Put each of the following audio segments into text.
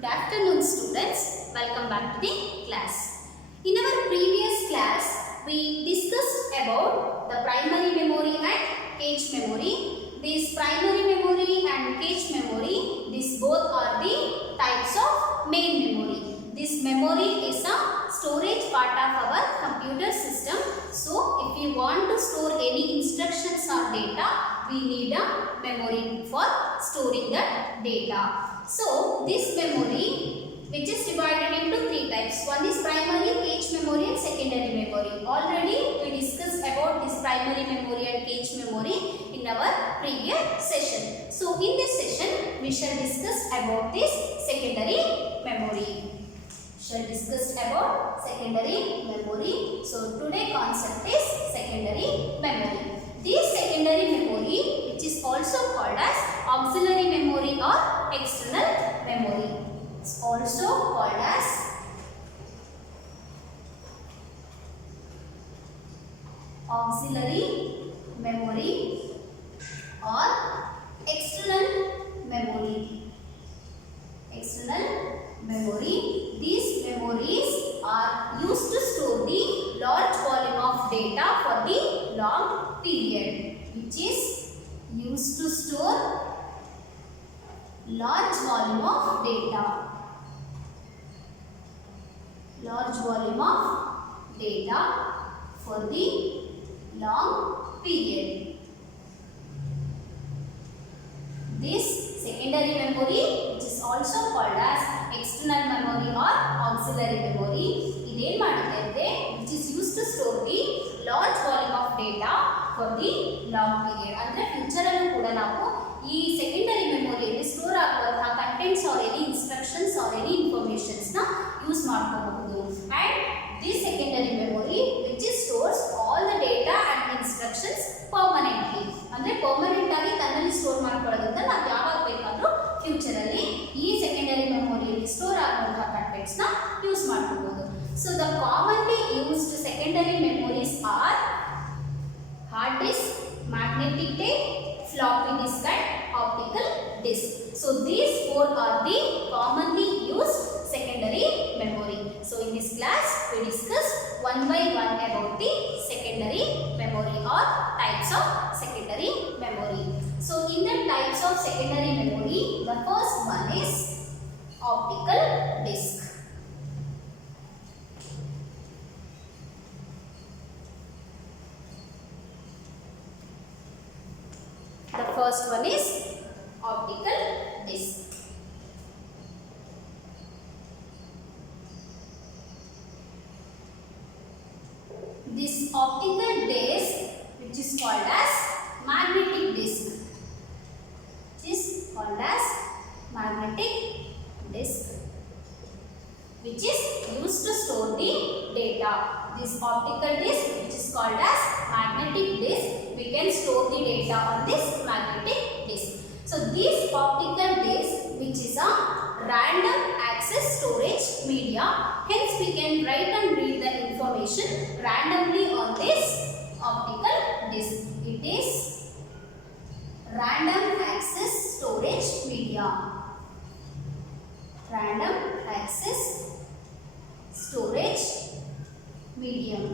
Good afternoon students, welcome back to the class. In our previous class, we discussed about the primary memory and cache memory. This primary memory and cache memory, these both are the types of main memory. This memory is a storage part of our computer system. So, if you want to store any instructions or data, we need a memory for storing that data. So, this memory which is divided into three types. One is primary, cache memory and secondary memory. Already we discussed about this primary memory and cache memory in our previous session. So, in this session we shall discuss about this secondary memory. Shall discuss about secondary memory. So, today concept is secondary memory. This secondary memory, which is also called as auxiliary memory or external memory, it's also called as auxiliary memory or external memory. External memory. These memories are used to store the large volume of data for the long period, which is used to store large volume of data. Large volume of data for the long period. This secondary memory, which is also called as external memory or auxiliary memory, it which is used to store the large volume of data for the long period. Andre future allu kuda navu ee secondary memory alli store aguvanತಹ contents or any instructions or any informations na use ಮಾಡ್ಕೋಬಹುದು. And this secondary memory which is stores all the data and instructions permanently. ಅಂದ್ರೆ permanent ಆಗಿ ತನ್ನಲ್ಲಿ store ಮಾಡ್ಕೊಳ್ಳೋದ್ರಿಂದ ನಾವು ಯಾವಾಗ ಬೇಕಾದರೂ future ಅಲ್ಲಿ ಈ ಸೆಕೆಂಡರಿ ಮೆಮೊರಿಯಲ್ಲಿ ಸ್ಟೋರ್ ಆಗುವಂತಹ ಕಂಟೆಂಟ್ಸ್ ನ ಯೂಸ್ ಮಾಡ್ಕೋಬಹುದು. So the commonly used secondary memories are hard disk, magnetic tape, floppy disk and optical disk. So these four are the commonly used secondary memory. So in this class we discuss one by one about the secondary memory or types of secondary memory. So in the types of secondary memory, the first one is optical disk. The first one is optical disk. This optical disk, which is called as magnetic disk, which is called as magnetic disk, which is used to store the data. This optical disk, which is called as magnetic disk, we can store the data on this magnetic disk. So this optical disk, which is a random access storage media, hence we can write and read the information randomly on this optical disk. It is random access storage media. Random access storage medium.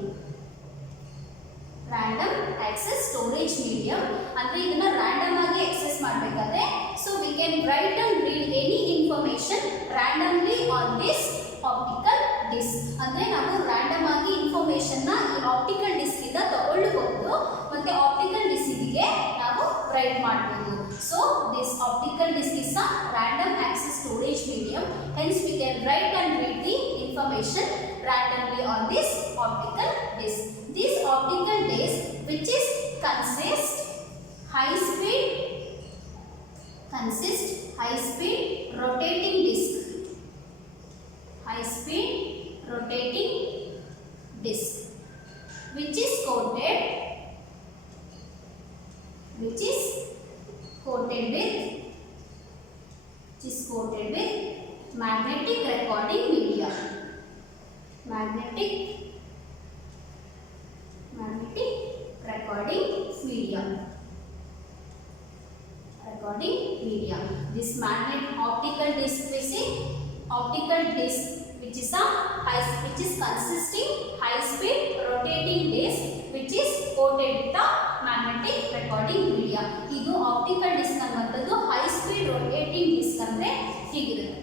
Random access storage medium ಅಂದ್ರೆ ಇದನ್ನ random ಆಗಿ access ಮಾಡಬೇಕಾದ್ರೆ so we can write and read any information randomly on this optical disk. ಅಂದ್ರೆ ನಾವು random ಆಗಿ information ನ ಈ optical disc ಇಂದ ತಗೊಳ್ಳಬಹುದು ಮತ್ತೆ ಆಪ್ಟಿಕಲ್ ಡಿಸ್ಕ್ ಗೆ ನಾವು ರೈಟ್ ಮಾಡಬಹುದು. So this optical disk is a random access storage medium, hence we can write and read the information randomly on this optical disk. This optical disk, which is consist high speed rotating disk. High speed rotating disk, which is coated with magnetic recording media. Magnetic recording media. This magnet optical disk we see optical disc which is consisting high speed rotating disc which is coated with the magnetic recording media. ಇದು optical disc ಅನ್ನುವಂಥದ್ದು high speed rotating disc ಅಂದ್ರೆ ಹೀಗಿರುತ್ತೆ.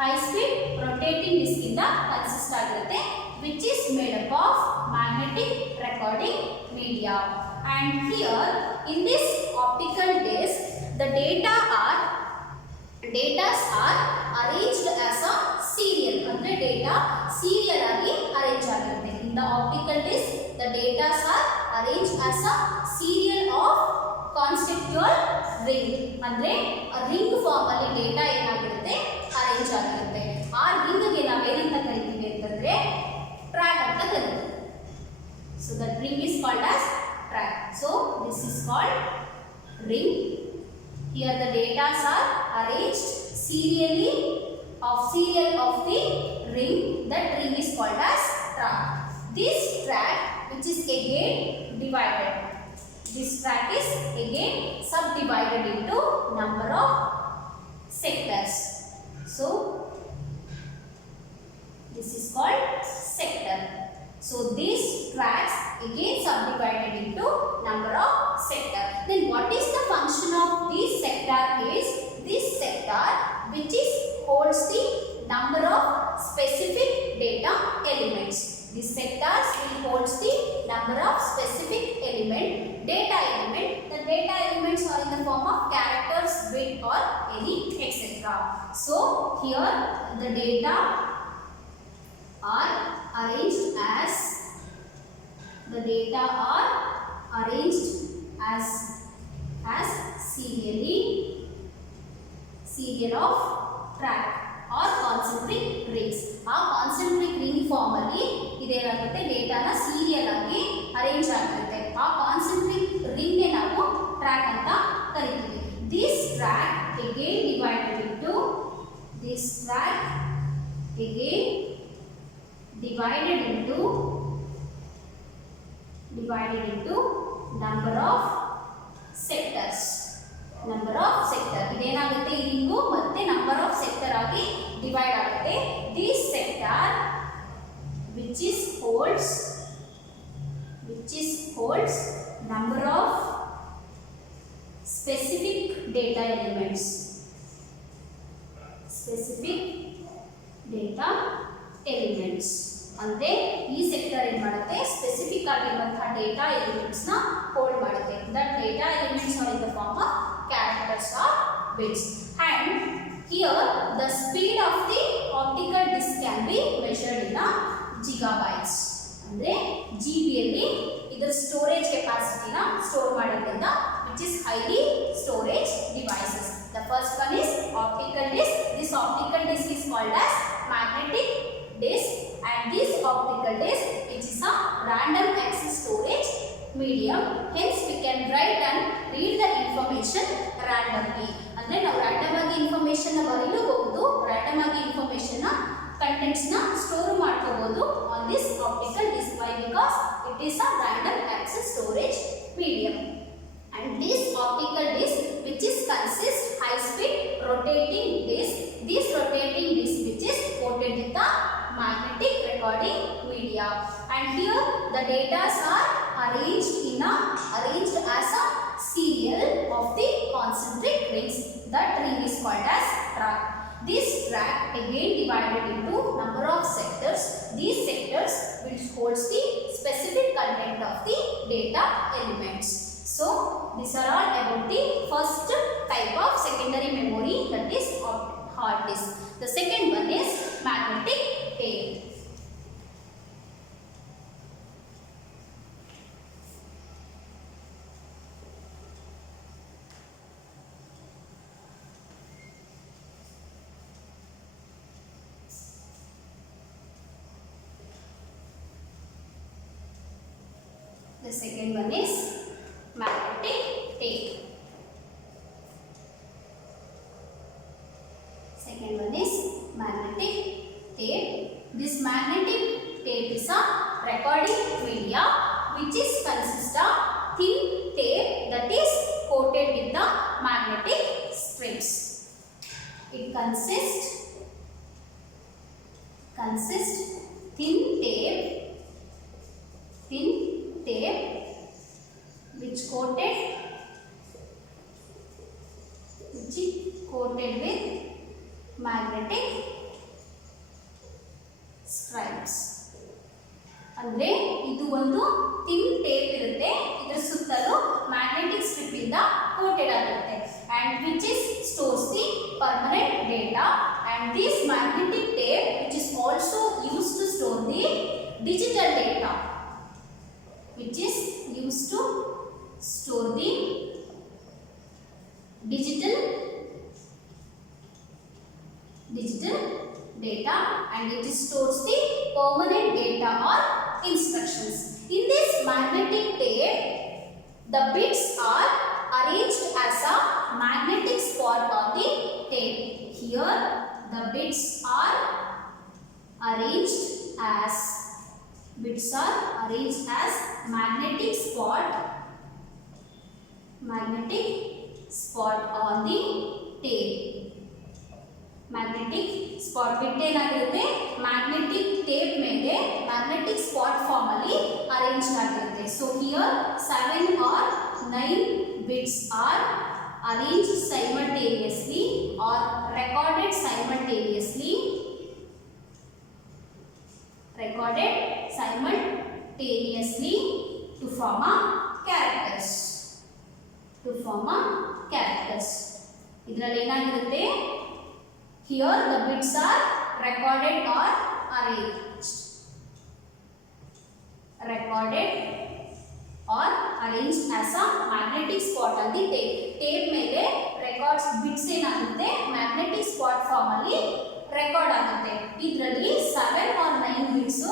high speed rotating disc ಇಂದ consist ಆಗಿರುತ್ತೆ which is made up of magnetic recording media. And here in this optical disc the data are arranged as a serial ಅಂದ್ರೆ data serial ಆಗಿ arrange ಆಗಿರುತ್ತೆ. In the optical disc the data are arranged as a serial of conceptual ring ಅಂದ್ರೆ ring form ಅಲ್ಲಿ data ಏನಾಗಿರುತ್ತೆ arrange ಆಗಿರುತ್ತೆ. ಆ ring ಗೆ ನಾವು ಏನಂತ ಕರೀತೀವಿ ಅಂತಂದ್ರೆ track ಅಂತ ಕರೀತೀವಿ. So that ring is called as track. So this is called ring. Here the data are arranged serial of the ring. That ring is called as track. This track which is again divided. This track is again subdivided into number of sectors. So this is called sector. So these tracks again subdivided into number of sector. Then what is the function of this sector is this sector which is holds the number of specific data elements. This sectors will holds the number of specific data element. The data elements are in the form of characters, bit or any etc. So here the data are arranged as serial of track or concentric rings. ಆ concentric ring form ಅಲ್ಲಿ ಇದೇನಾಗುತ್ತೆ ಡೇಟಾನ serial ಆಗಿ arrange ಆಗಿರುತ್ತೆ. ಆ concentric ring ಗೆ ನಾವು track ಅಂತ ಕರೀತೀವಿ. This track again divided into number of sectors. ಇದೇನಾಗುತ್ತೆ ಈ ರಿಂಗು ಮತ್ತೆ number of sector ಆಗಿ ಡಿವೈಡ್ ಆಗುತ್ತೆ. This sector which is holds number of specific data elements. ಅಂದ್ರೆ ಈ ಸೆಕ್ಟರ್ ಏನು ಮಾಡುತ್ತೆ ಸ್ಪೆಸಿಫಿಕ್ ಆಗಿರುವಂತಹ ಡೇಟಾ ಎಲಿಮೆಂಟ್ಸ್ ನ ಹೋಲ್ಡ್ ಮಾಡುತ್ತೆ. That data elements are in the form of characters or bits. And here the speed of the optical disk can be measured in gigabytes. ಅಂದ್ರೆ GB ಯಲ್ಲಿ ಇದರ ಸ್ಟೋರೇಜ್ ಕೆಪಾಸಿಟಿನ store ಮಾಡೋದ್ರಿಂದ which is highly storage devices. The first one is optical disc. This optical disc is called as magnetic disc, and this optical disc which is a random access storage medium. Hence we can write and read the information randomly. ಅಂದ್ರೆ ನಾವು random ಆಗಿ information ನ ಬರೀಲೂಬಹುದು, random ಆಗಿ information ನ contents ನ store ಮಾಡ್ಕೋಬಹುದು on this optical disc. Why? Because it is a random access storage medium. And this optical disc which is consists high speed rotating disc. This rotating disc which is coated with the magnetic recording media. And here the data are arranged as a serial of the concentric rings. That ring is called as track. This track again divided into number of sectors. These sectors which holds the specific content of the data elements. So these are all about the first type of secondary memory, that is hard disk. The second one is magnetic tape. The second one is magnetic tape. Second one is magnetic tape. This magnetic tape is a recording media which is consist of thin tape that is coated with the magnetic strips. It consists consist thin tape which is coated with magnetic stripes. ಅಂದ್ರೆ ಇದು ಒಂದು thin tape ಇರುತ್ತೆ, ಇದರ ಸುತ್ತಲೂ magnetic strip ಇಂದ coated ಆಗಿರುತ್ತೆ and which is stores the permanent data, and this magnetic tape which is also used to store the digital data, which is used to store the digital data, and it stores the permanent data or instructions. In this magnetic tape, the bits are arranged as a magnetic spot on the tape. Here the bits are arranged as magnetic spot on the tape. Magnetic spot bit ಏನಾಗಿರುತ್ತೆ, magnetic tape ಮೇಲೆ magnetic spot form ಅಲ್ಲಿ arranged ಆಗಿರುತ್ತೆ. So here 7 or 9 bits are arranged simultaneously or recorded simultaneously to form a characters. ಇದರಲ್ಲಿ ಏನಾಗಿರುತ್ತೆ, here the bits are recorded or arranged as a magnetic spot on the tape. Tape ಮೇಲೆ records bits ಏನಾಗುತ್ತೆ, magnetic spot form ಅಲ್ಲಿ record ಆಗುತ್ತೆ. ಇದರಲ್ಲಿ 7 or 9 bits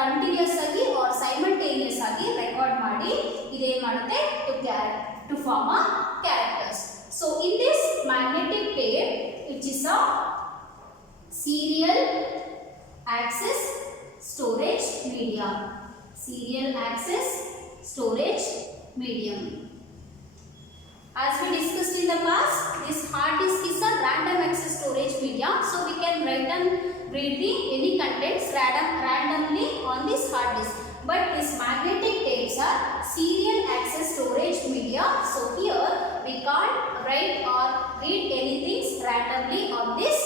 continuous ಆಗಿ or simultaneous ಆಗಿ record ಮಾಡಿ ಇದೇನ್ ಮಾಡುತ್ತೆ, to form a characters. So in this magnetic tape, which is a serial access storage medium. As we discussed in the past, this hard disk is a random access storage medium, so we can write and read any contents randomly on this hard disk. But these magnetic tapes are serial access storage media, so here we can't write or read anything randomly on this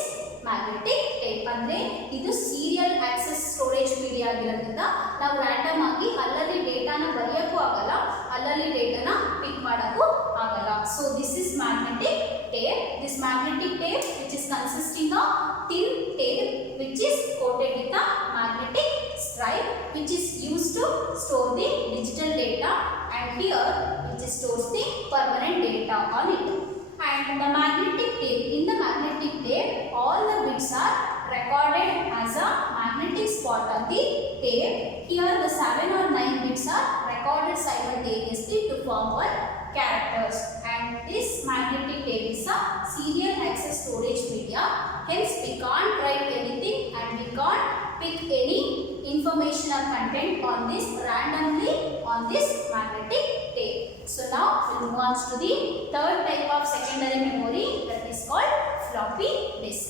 magnetic tape. ಅಂದ್ರೆ ಇದು serial access storage media ಆಗಿರೋದ್ರಿಂದ ನಾವು random ಆಗಿ ಅಲ್ಲಲ್ಲಿ ಡೇಟಾನ ಬರೆಯಕ್ಕೂ ಆಗಲ್ಲ, ಅಲ್ಲಲ್ಲಿ ಡೇಟಾನ ಪಿಕ್ ಮಾಡಕ್ಕೂ ಆಗಲ್ಲ. So this is magnetic tape. This magnetic tape which is consisting of thin tape which is coated with a magnetic stripe which is used to store the digital data, and here which stores the permanent data on it. And the magnetic tape, in the magnetic tape all the bits are recorded as a magnetic spot on the tape. Here the 7 or 9 bits are recorded simultaneously to form one characters, and this magnetic tape is a serial access storage media, hence we can't write anything and we can't pick any information or content on this randomly on this magnetic tape. So now we'll move on to the third type of secondary memory, that is called floppy disk.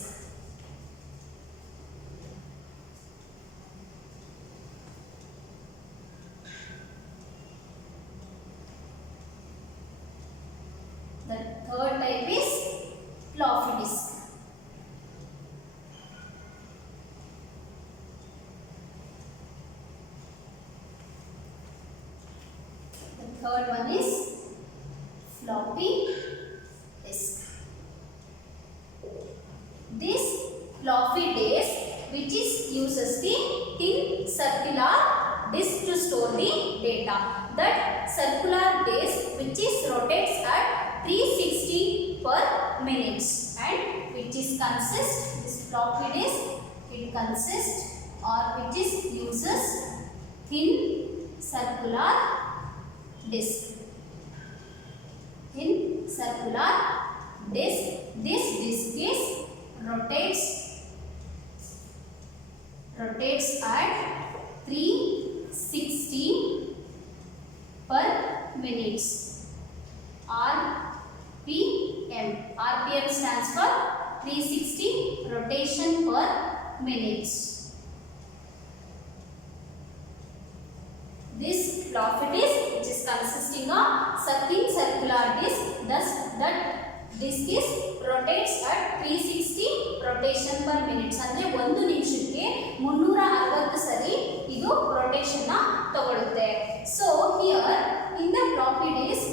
The third type is floppy disk. The third one is floppy disk. This floppy disk which is uses the thin circular disk to store the data. That circular disk which is rotates at 360 per minutes, and which is consists, this floppy disk, it consists or which is uses thin circular disk. Thin circular disk. This disk is rotates at 360 per minutes. RPM. RPM stands for 360 rotation per minutes. circular disc, thus that disk is rotates at 360 rotation per minute. ಅಂದ್ರೆ ಒಂದು ನಿಮಿಷಕ್ಕೆ 360 ಸರಿ ಇದು rotation ನ ತಗೊಳುತ್ತೆ. So here in the floppy disk,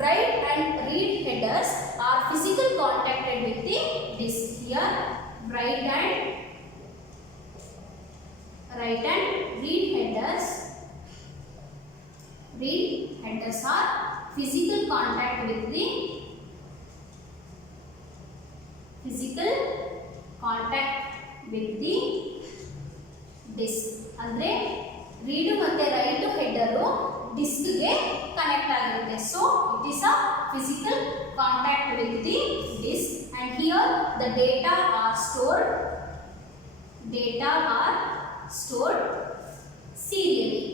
write and read headers are physical contacted with the disk. Here write and read headers are physical contact with the disk. ಅಂದ್ರೆ read ಮತ್ತೆ write header disk ಗೆ connect ಆಗಿರುತ್ತೆ. So it is a physical contact with the disk, and here the data are stored serially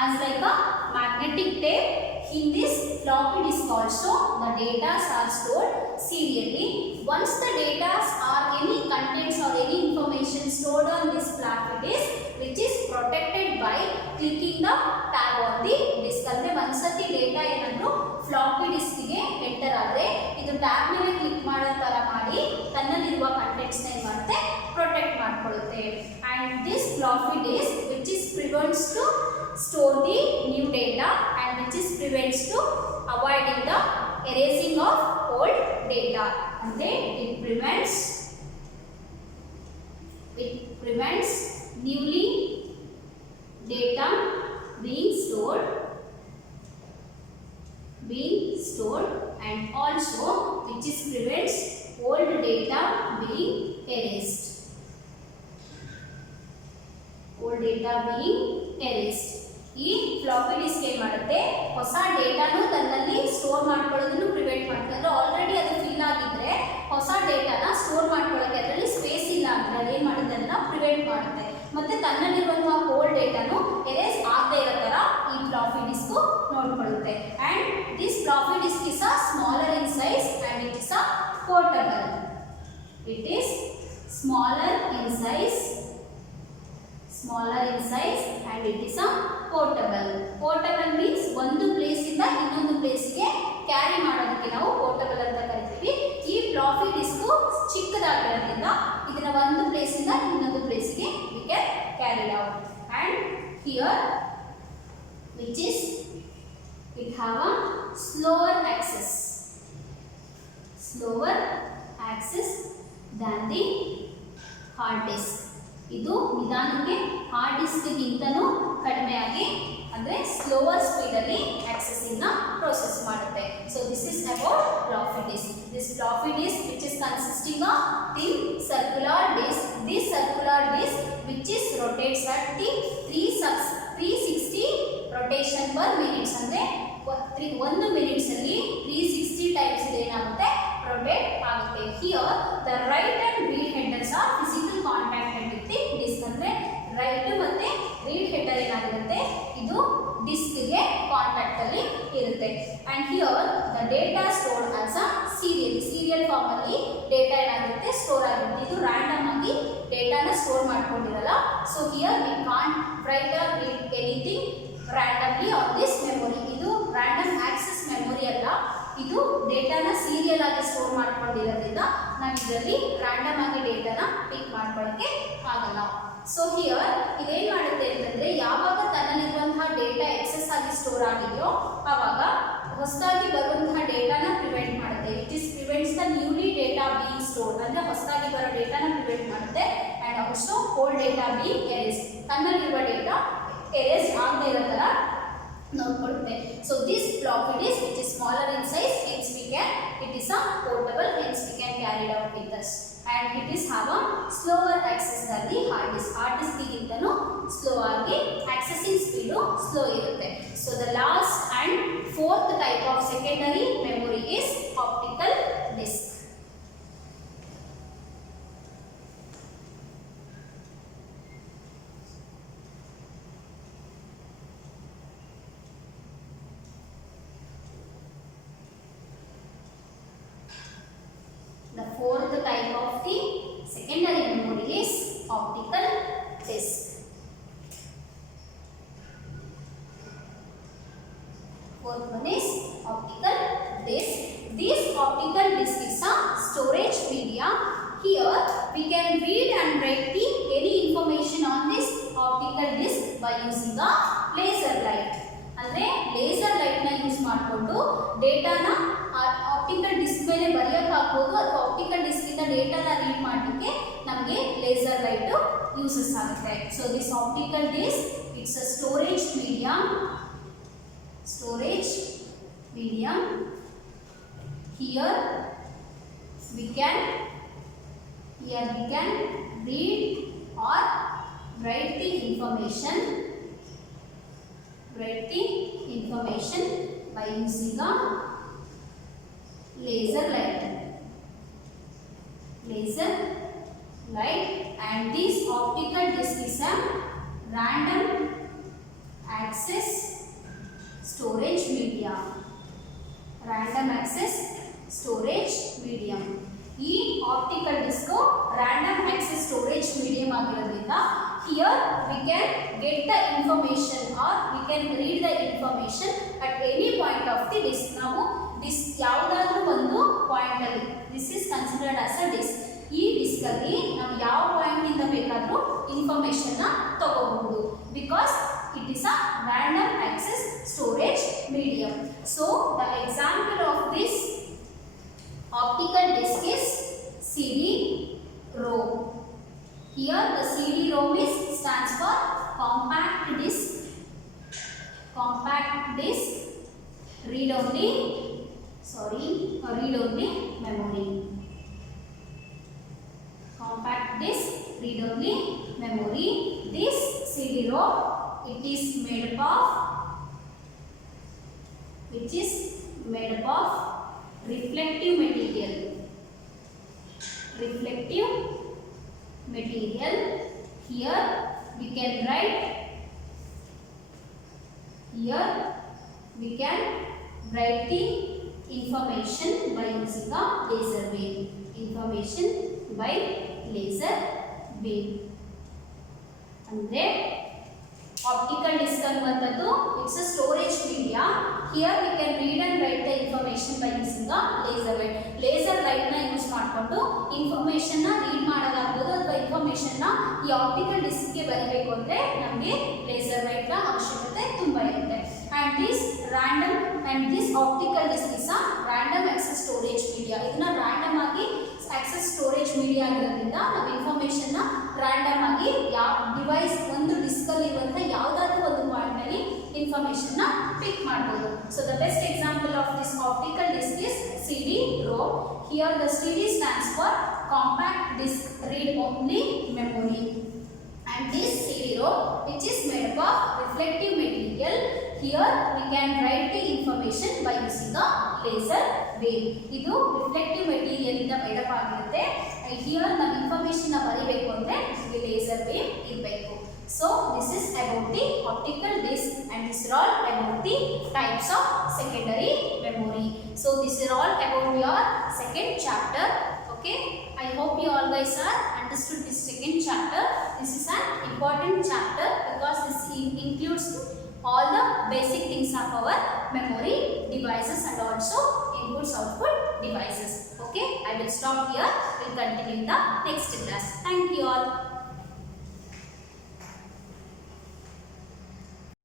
as like a magnetic tape. In this floppy disk also the data are stored serially. Once the data or any contents or any information stored on this floppy disk, which is protected by clicking the tab on the disk. ಅಂದ್ರೆ ಒಂದ್ಸತಿ data ಏನಾದರೂ floppy ಡಿಸ್ಕ್ಗೆ enter ಆದರೆ ಇದು tab ಮೇಲೆ click ಮಾಡೋ ಥರ ಮಾಡಿ ತನ್ನಲ್ಲಿರುವ ಕಂಟೆಂಟ್ಸ್ನ ಏನು ಮಾಡುತ್ತೆ, ಪ್ರೊಟೆಕ್ಟ್ ಮಾಡ್ಕೊಳ್ಳುತ್ತೆ. And this floppy disk which is prevents to store the new data and which is prevents to avoiding the erasing of old data. And then it prevents newly data being stored and also which is prevents old data being erased. ಈ floppy disc ಏನು ಮಾಡುತ್ತೆ, ಹೊಸ ಡೇಟಾನು ತನ್ನಲ್ಲಿ store ಮಾಡ್ಕೊಳ್ಳೋದನ್ನು prevent ಮಾಡುತ್ತೆ. ಅಂದರೆ already ಅದು fill ಆಗಿದ್ರೆ ಹೊಸ ಡೇಟಾನ ಸ್ಟೋರ್ ಮಾಡ್ಕೊಳ್ಳೋಕ್ಕೆ ಅದರಲ್ಲಿ ಸ್ಪೇಸ್ ಇಲ್ಲ ಅಂದರೆ ಅದು ಏನು ಮಾಡುತ್ತೆ, ಅದನ್ನು ಪ್ರಿವೆಂಟ್ ಮಾಡುತ್ತೆ. ಮತ್ತು ತನ್ನಲ್ಲಿರುವಂತಹ ಓಲ್ಡ್ ಡೇಟಾನು ಎರೇಸ್ ಆಗದೆ ಇರೋ ಥರ ಈ ಫ್ಲಾಪಿ ಡಿಸ್ಕು ನೋಡ್ಕೊಳ್ಳುತ್ತೆ. And this floppy disk is a smaller in size and it is a portable. It is smaller in size and it is a portable. Portable means ಒಂದು place ಇಂದ ಇನ್ನೊಂದು ಪ್ಲೇಸ್ಗೆ carry ಮಾಡೋದಕ್ಕೆ ನಾವು ಪೋರ್ಟಬಲ್ ಅಂತ ಕರಿತೀವಿ. ಈ ಫ್ಲಾಪಿ ಡಿಸ್ಕ್ ಚಿಕ್ಕದಾಗಿರೋದ್ರಿಂದ ಇದನ್ನ ಒಂದು ಪ್ಲೇಸ್ ಇಂದ ಇನ್ನೊಂದು ಪ್ಲೇಸ್ಗೆ we can carry it out. And here which is it have a slower access than the hard disk. ಇದು ನಿಧಾನಕ್ಕೆ ಹಾರ್ಡ್ ಡಿಸ್ಕ್ಗಿಂತನೂ ಕಡಿಮೆಯಾಗಿ ಅಂದರೆ ಸ್ಲೋವರ್ ಸ್ಪೀಡಲ್ಲಿ ಆಕ್ಸೆಸಿಂಗ್ನ ಪ್ರೋಸೆಸ್ ಮಾಡುತ್ತೆ. So this is about floppy disk. This floppy disk which is consisting of thin circular disk. This circular disk which is rotates at the 360 rotation per minute. ಅಂದರೆ 1 minutes ಅಲ್ಲಿ 360 times ಏನಾಗುತ್ತೆ, rotate ಆಗುತ್ತೆ. Here the write and read headers are physical contacted with the disk. ಅಂದರೆ write ಮತ್ತೆ read header ಏನಾಗಿರುತ್ತೆ, ಇದು ಡಿಸ್ಕ್ಗೆ contact ಅಲ್ಲಿ ಇರುತ್ತೆ. And here the data stored as a serial form ಅಲ್ಲಿ ಡೇಟಾ ಏನಾಗುತ್ತೆ, ಸ್ಟೋರ್ ಆಗಿರುತ್ತೆ. ಇದು ರ್ಯಾಂಡಮ್ ಆಗಿ ಡೇಟಾನ ಸ್ಟೋರ್ ಮಾಡ್ಕೊಂಡಿರಲ್ಲ. So here we can't write or read anything randomly on this memory. ಇದು ರ್ಯಾಂಡಮ್ ಆಕ್ಸೆಸ್ ಮೆಮೊರಿ ಅಲ್ಲ, ಇದು ಡೇಟಾನ ಸೀರಿಯಲ್ ಆಗಿ ಸ್ಟೋರ್ ಮಾಡ್ಕೊಂಡಿರೋದ್ರಿಂದ ನಾವು ಇದರಲ್ಲಿ ರ್ಯಾಂಡಮ್ ಆಗಿ ಡೇಟಾನ ಪಿಕ್ ಮಾಡ್ಕೊಳ್ಳೋಕ್ಕೆ ಆಗಲ್ಲ. ಸೊ ಹಿಯರ್ ಇದೇನು ಮಾಡುತ್ತೆ ಅಂತಂದರೆ, ಯಾವಾಗ ತನ್ನಲ್ಲಿರುವಂತಹ ಡೇಟಾ ಎಕ್ಸೆಸ್ ಆಗಿ ಸ್ಟೋರ್ ಆಗಿದೆಯೋ ಆವಾಗ ಹೊಸದಾಗಿ ಬರುವಂತಹ ಡೇಟಾನ ಪ್ರಿವೆಂಟ್ ಮಾಡುತ್ತೆ. It is prevents the newly data being stored. ಅಂದರೆ ಹೊಸದಾಗಿ ಬರೋ ಡೇಟಾನ ಪ್ರಿವೆಂಟ್ ಮಾಡುತ್ತೆ. And also old data being erase, ತನ್ನಲ್ಲಿರುವ ಡೇಟಾ ಎರೇಸ್ ಆಗದೆ ಇರೋ ಥರ ನೋಡ್ಕೊಳ್ಳುತ್ತೆ. So this floppy disk which is smaller in size, hence we can, it is a portable, hence we can carry it out with us. And it is have a slower access than the hard disk. Hard disk ಗಿಂತನೂ slow ಆಗಿ accessing speed slow ಇರುತ್ತೆ. So the last and fourth type of secondary memory is optical disk. The fourth type of the secondary memory is optical disk. Fourth one is disk. This optical disk is a storage media. Here we can read and write the any information on this optical disk by using a laser light. ಅಂದ್ರೆ laser light ನ use ಮಾಡಿಕೊಂಡು ಡೇಟಾನ optical disc ಮೇಲೆ ಬರೆಯಕ್ಕೆ ಹಾಕಬಹುದು ಅಥವಾ optical disc ಇಂದ ಡೇಟಾನ read ಮಾಡಲಿಕ್ಕೆ ನಮಗೆ laser light uses ಆಗುತ್ತೆ. So this optical disk it's a storage medium. Here we can read or write the information by using a laser light, and this optical disk is a random access storage medium. ಈ optical disk random access storage medium ಆಗಿರೋದ್ರಿಂದ here we can get the information or we can read the information at any point of the disk. ನಾವು disc ಯಾವುದಾದ್ರೂ ಒಂದು point ಅಲ್ಲಿ, this is considered as a disk. ಈ disc ಅಲ್ಲಿ ನಾವು ಯಾವ point ಇಂದ ಬೇಕಾದರೂ ಇನ್ಫಾರ್ಮೇಷನ್ ನ ತಗೋಬಹುದು because it is a random access storage medium. So the example of this optical disk is CD-ROM. Here the CD-ROM stands for compact disk read only memory. Compact disk read only memory. This CD-ROM it is made up of reflective material. Here we can write the information by using a laser wave. ಅಂದ್ರೆ optical disk ಅನ್ನುವಂಥದ್ದು it's a storage media. Here we can read and write the information by using a laser light ನ use ಮಾಡಿಕೊಂಡು information ನ read ಮಾಡೋದಾಗಬಹುದು ಅಥವಾ information ನ ಈ optical disc ಗೆ ಬರಬೇಕು ಅಂದ್ರೆ ನಮಗೆ ಲೇಸರ್ ಲೈಟ್ ನ ಅವಶ್ಯಕತೆ ತುಂಬಾ ಇರುತ್ತೆ. and this optical disk is a random access storage media. ಇದನ್ನ random ಆಗಿ access storage media ಆಗಿರೋದ್ರಿಂದ ನಾವು ಇನ್ಫಾರ್ಮೇಷನ್ ನ random ಆಗಿ ಯಾವ ಡಿವೈಸ್ ಒಂದು ಡಿಸ್ಕ್ ಅಲ್ಲಿ ಇರುವಂತ ಯಾವುದಾದ್ರೂ ಒಂದು ಪಾಯಿಂಟ್ ಅಲ್ಲಿ ಇನ್ಫಾರ್ಮೇಷನ್ ನ ಪಿಕ್ ಮಾಡಬಹುದು. So the best example of this optical disk is CD-ROM. Here the CD stands for compact disk read only memory. And this CD-ROM which is made up of reflective material. Here we can write the information by using a laser wave. ಇದು reflective material ಇಂದ made up ಆಗಿರುತ್ತೆ. Here ನಾವು information ನ ಬರಿಬೇಕು ಅಂದ್ರೆ ಇಲ್ಲಿ laser wave ಇರಬೇಕು. So this is about the optical disk and this is all about the types of secondary memory. So this is all about your second chapter. Okay, I hope you all guys are understood this second chapter. This is an important chapter because this includes all the basic things of our memory devices and also inputs output devices. Okay, I will stop here. We'll continue in the next class. Thank you all.